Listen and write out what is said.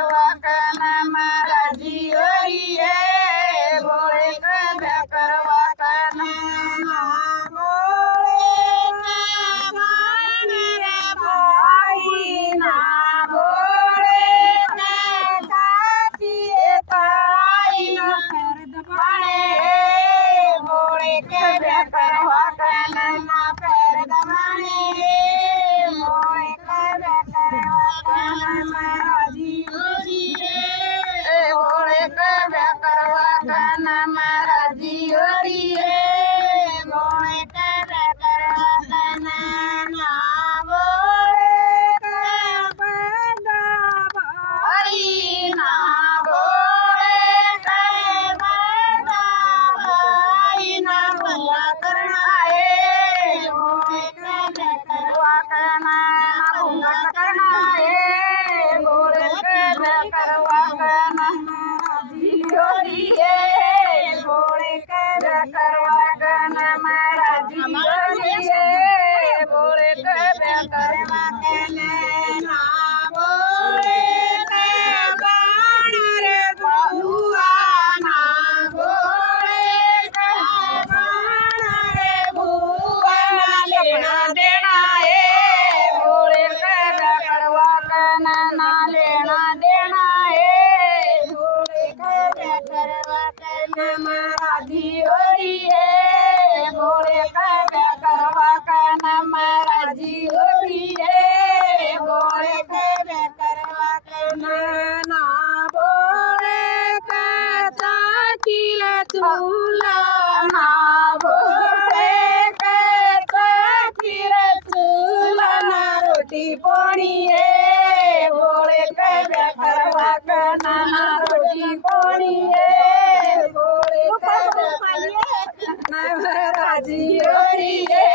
करवा कना मारा जियोरिए बोले कदा करवा कना बोले ना मान रे भाई ना बोले ना काची ताई ना करद पाणे बोले कदा करवा कना ना करद माने बोले कदा करवा कना मारा जियोरिए बोले कदा करवा कना मारा जियोरिए बोले कदा करवा कना ना बोले कदा भाई ना बोले कदा भाई ना भला करना है बोले कदा करवा कना भला करना है बोले कदा करवा कना जियोरिए बोले कदा करवा कना मारा जियोरिए बोले कदा करवा कना ना बोले कदा रे बहुआ ना बोले कदा रे बहुआ लेना देना है बोले कदा करवा कना ना लेना देना है बोले कदा करवा कना मारा जियोरिए बोले कदा करवा कना मारा जियोरिए बोले कदा करवा कना ना बोले कदा किले चूला ना बोले कदा किले चूला ना रोटी पानी है बोले कदा करवा कना ना रोटी पानी है बोले कदा करवा कना मारा जियोरिए